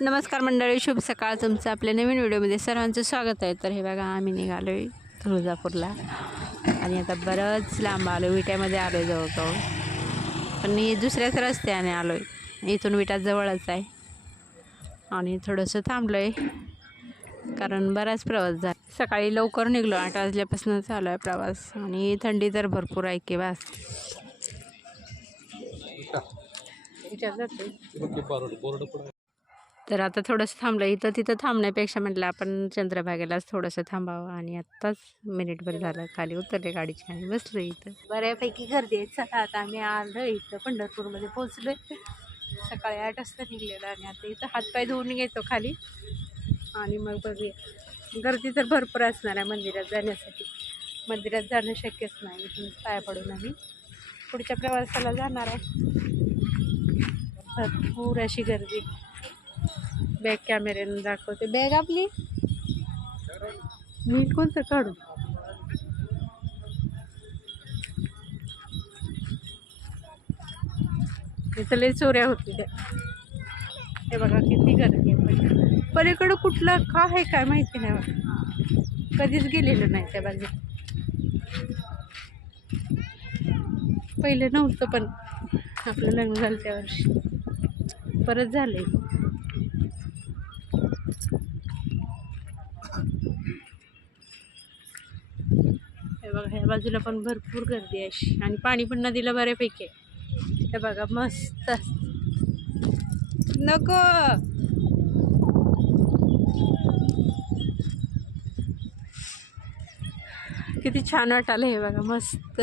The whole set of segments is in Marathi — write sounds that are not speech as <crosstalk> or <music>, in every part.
नमस्कार मंडळी शुभ सकाळ. तुमचं आपल्या नवीन व्हिडिओमध्ये सर्वांचं स्वागत आहे. तर हे बघा आम्ही निघालो आहे तुळजापूरला. आणि आता बरंच लांब आलो विट्यामध्ये आलो आहे जवळजवळ. पण मी दुसऱ्याच रस्त्याने आलो आहे इथून विटा जवळच आहे. आणि थोडंसं थांबलो आहे कारण बराच प्रवास झाला. सकाळी लवकर निघलो आठ वाजल्यापासून चालू आहे प्रवास. आणि थंडी तर भरपूर आहे की बस तर आता थोडंसं थांबलं. इथं तिथं थांबण्यापेक्षा म्हटलं आपण चंद्रभागेलाच थोडंसं थांबावं. आणि आत्ताच मिनिटभर झालं. खाली उतरले गाडीची आणि बसलो इथं. बऱ्यापैकी गर्दी आहे. सकाळ आता आम्ही आलो इथं पंढरपूरमध्ये पोचलो सकाळी आठ वाजता निघलेलं आणि आता इथं हातपाय धुवून घेतो खाली. आणि मग बघूया. गर्दी तर भरपूर असणार आहे मंदिरात जाण्यासाठी. मंदिरात जाणं शक्यच नाही. इथून पाया पडून आम्ही पुढच्या प्रवासाला जाणार आहे. भरपूर अशी गर्दी. बॅग कॅमेऱ्याने दाखवते. बॅग आपली? मी कोणतं काढू? इथं लई चोऱ्या होती त्या. हे बघा किती गर्दी आहे. पलीकडं कुठलं का आहे काय माहिती नाही कधीच गेलेलं नाही त्या बाजू पहिले नव्हतं पण आपलं लग्न झालं त्या वर्षी. परत झालंय हे बघा ह्या बाजूला पण भरपूर गर्दी आहे अशी. आणि पाणी पण नदीला बऱ्यापैकी आहे. हे बघा मस्त. नको! किती छान वाटायला हे बघा मस्त.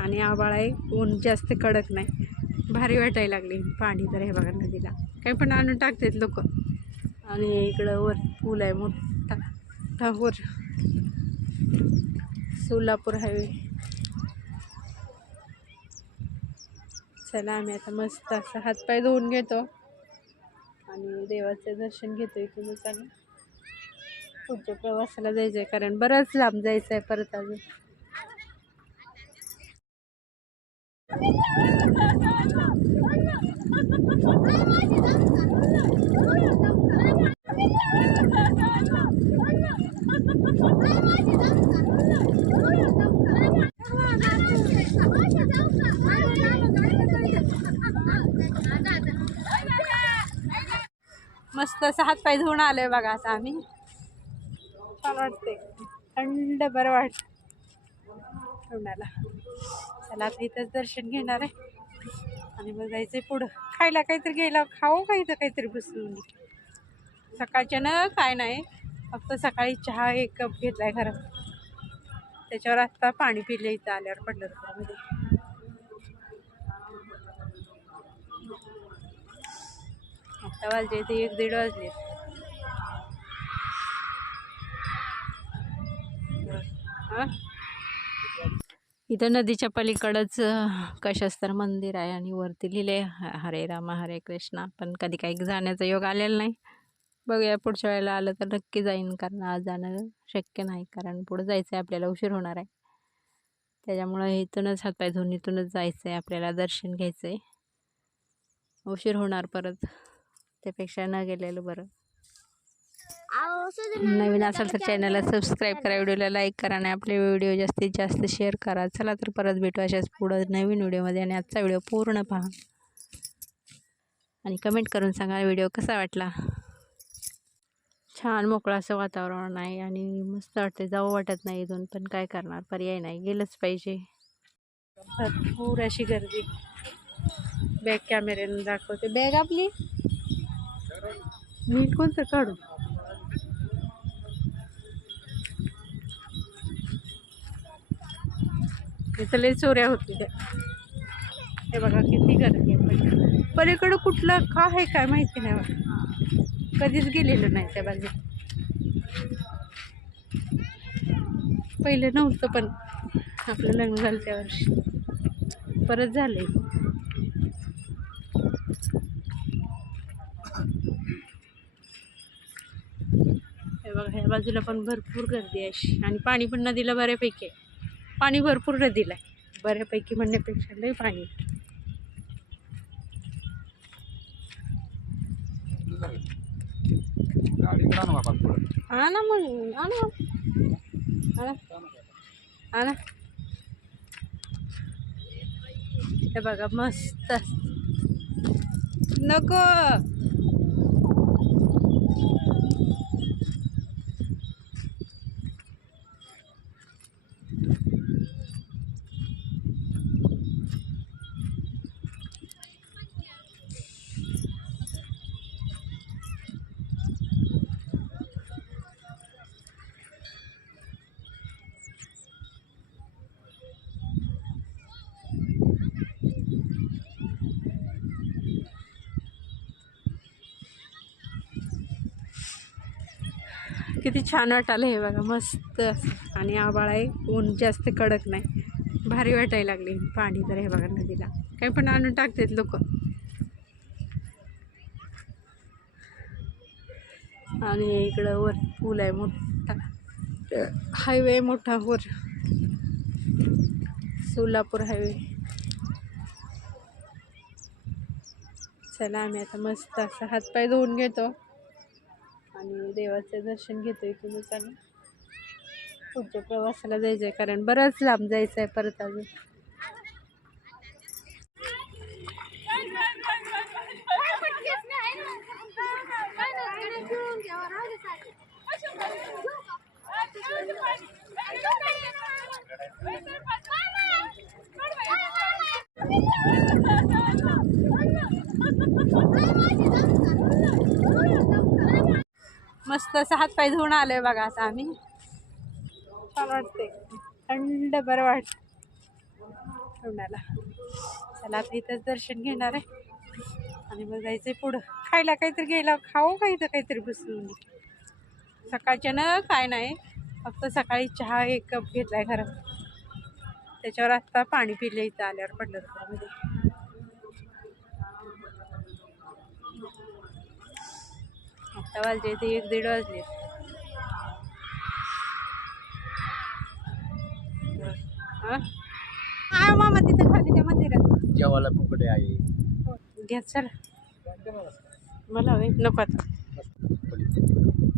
आणि आबाळ आहे ऊन जास्त कडक नाही. भारी वाटायला लागली पाणी तर हे बघा नदीला. काही पण आणून टाकतात लोक. आणि इकडं वर पूल आहे मोठा. मोठा वर. सोलापूर हायवे. चला आम्ही आता मस्त असं हातपाय धुवून घेतो. आणि देवाचं दर्शन घेतो इथूनच आणि पुढच्या प्रवासाला जायचं आहे कारण बरंच लांब जायचं आहे परत अजून. <laughs> मस्त असं हातपाय धुवून आलोय बघा आता आम्ही. छान वाटते थंड बरं वाटत. तोंडाला चला आता इथंच दर्शन घेणार आहे. आणि मग जायचंय पुढं. खायला काहीतरी घ्यायला खाऊ का इथं काहीतरी बसून? सकाळच्या ना काय नाही. फक्त सकाळी चहा एक कप घेतलाय घरात. त्याच्यावर आत्ता पाणी पिलं इथं आल्यावर पंढरपूरमध्ये आत्ता वाजले ते एक दीड वाजले. इथं नदीच्या पलीकडंच कशास्तर मंदिर आहे आणि वरती लिहिले ह- हरे रामा हरे कृष्णा. पण कधी काही जाण्याचा योग आलेला नाही. बघूया पुढच्या वेळेला आलं तर नक्की जाईन कारण आज जाणं शक्य नाही कारण पुढं जायचं आहे आपल्याला उशीर होणार आहे. त्याच्यामुळं इथूनच हातपाय धुवून इथूनच जायचं आहे आपल्याला दर्शन घ्यायचं आहे उशीर होणार परत. त्यापेक्षा न गेलेलं बरं. नवीन असेल तर चॅनलला सबस्क्राईब करा व्हिडिओला लाईक करा आणि आपले व्हिडिओ जास्तीत जास्त शेअर करा. चला तर परत भेटू अशाच पुढं नवीन व्हिडिओमध्ये आणि आजचा व्हिडिओ पूर्ण पहा. आणि कमेंट करून सांगा व्हिडिओ कसा वाटला? छान मोकळं असं वातावरण आहे आणि मस्त वाटते जाऊ वाटत नाही इथून पण काय करणार? पर्याय नाही. गेलंच पाहिजे. भरपूर अशी गर्दी. बॅग कॅमेऱ्याने दाखवते. बॅग आपली? मी कोणतं काढू? इथं लई चोऱ्या होती त्या. हे बघा किती गर्दी आहे. पलीकडं कुठलं का आहे काय माहिती नाही कधीच गेलेलं नाही त्या बाजू पहिलं नव्हतं पण आपलं लग्न झालं त्या वर्षी. परत झालंय हे बघा ह्या बाजूला पण भरपूर गर्दी आहे अशी. आणि पाणी पण नदीला बऱ्यापैकी आहे. पाणी भरपूर नदीला आहे. बऱ्यापैकी म्हणण्यापेक्षा लई पाणी आणू मग आणा हे बघा मस्त. नको. किती छान वाटायला हे बघा मस्त आणि आबाळ आहे ऊन जास्त कडक नाही. भारी वाटायला लागली. पाणी तर हे बघा नदीला. काही पण आणून टाकतात लोक. आणि इकडं वर पूल आहे मोठा. हायवे मोठा वर. सोलापूर हायवे. चला आम्ही आता मस्त असं हातपाय धुवून घेतो. आणि देवाचं दर्शन घेतो इथूनच आणि पुढच्या प्रवासाला जायचं आहे कारण बरंच लांब जायचं आहे परत अजून. मस्त असं हातपाय धुवून आलोय बघा आता आम्ही. छान वाटते थंड बरं वाटत तोंडाला चला आता इथंच दर्शन घेणार आहे. आणि मग जायचंय पुढं. खायला काहीतरी घ्यायला खाऊ का इथं काहीतरी बसून? सकाळच्या ना काय नाही. फक्त सकाळी चहा एक कप घेतलाय खरं त्याच्यावर आत्ता पाणी पिले इथं आल्यावर पंढरपूरमध्ये आत्ता वाजले ते एक दीड वाजले हा? हा मामा तिथं खाली त्या मंदिरात. जेवायला फुकटे आहे? घ्या चला. मला हवे नको आता.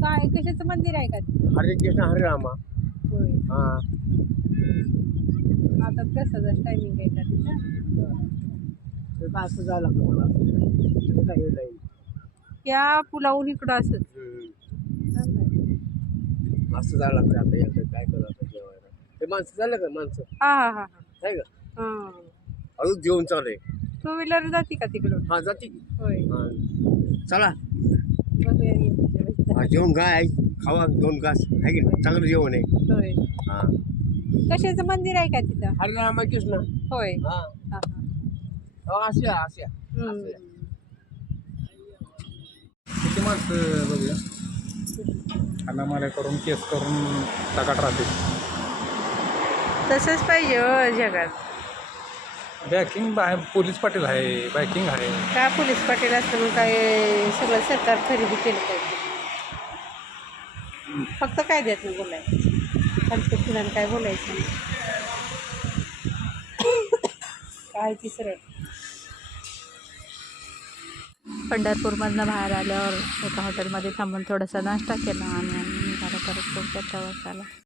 काय कशाचं मंदिर आहे का ते? हरे कृष्ण हरे रामा. होय. हा. आता प्रसादाच टायमिंग आहे का तिथं? जायला लागतं मला. हे. या पुलावून इकडं हम्म. असं जायला लागतं आता याचं काय करू आता जेवायला. ते माणसं झालं का माणसं? हा हा हा का? हा. अजून जेवण चालू आहे. टू व्हीलर जाते का तिकडून? हा जाते की. होय. हा. चला. बघूया वेळेस. हा जेवण काय आहे खावा दोन घास. आहे की नाही? चांगलं जेवण आहे. होय. हा. कशाचं मंदिर आहे का तिथं? हरे रामा कृष्ण होय. हा. हा हा. असूया असूया हम्म. किती माणसं बघूया. अनामाल्या करून केस करून टकाट राहते तसंच पाहिजे हो जगात. बॅकिंग बाय पोलीस पाटील आहे बॅकिंग आहे. का पोलीस पाटील असलं मग काय सगळं सरकार खरेदी केलं पाहिजे. फक्त काय देत नाही खालचं फिरायला काय बोलायचं. <coughs> काय तिसरं पंढरपूरमधनं बाहेर आल्यावर एका हॉटेलमध्ये थांबून थोडासा नाश्ता केला आणि आम्ही निघालो परत पुढच्या प्रवासाला.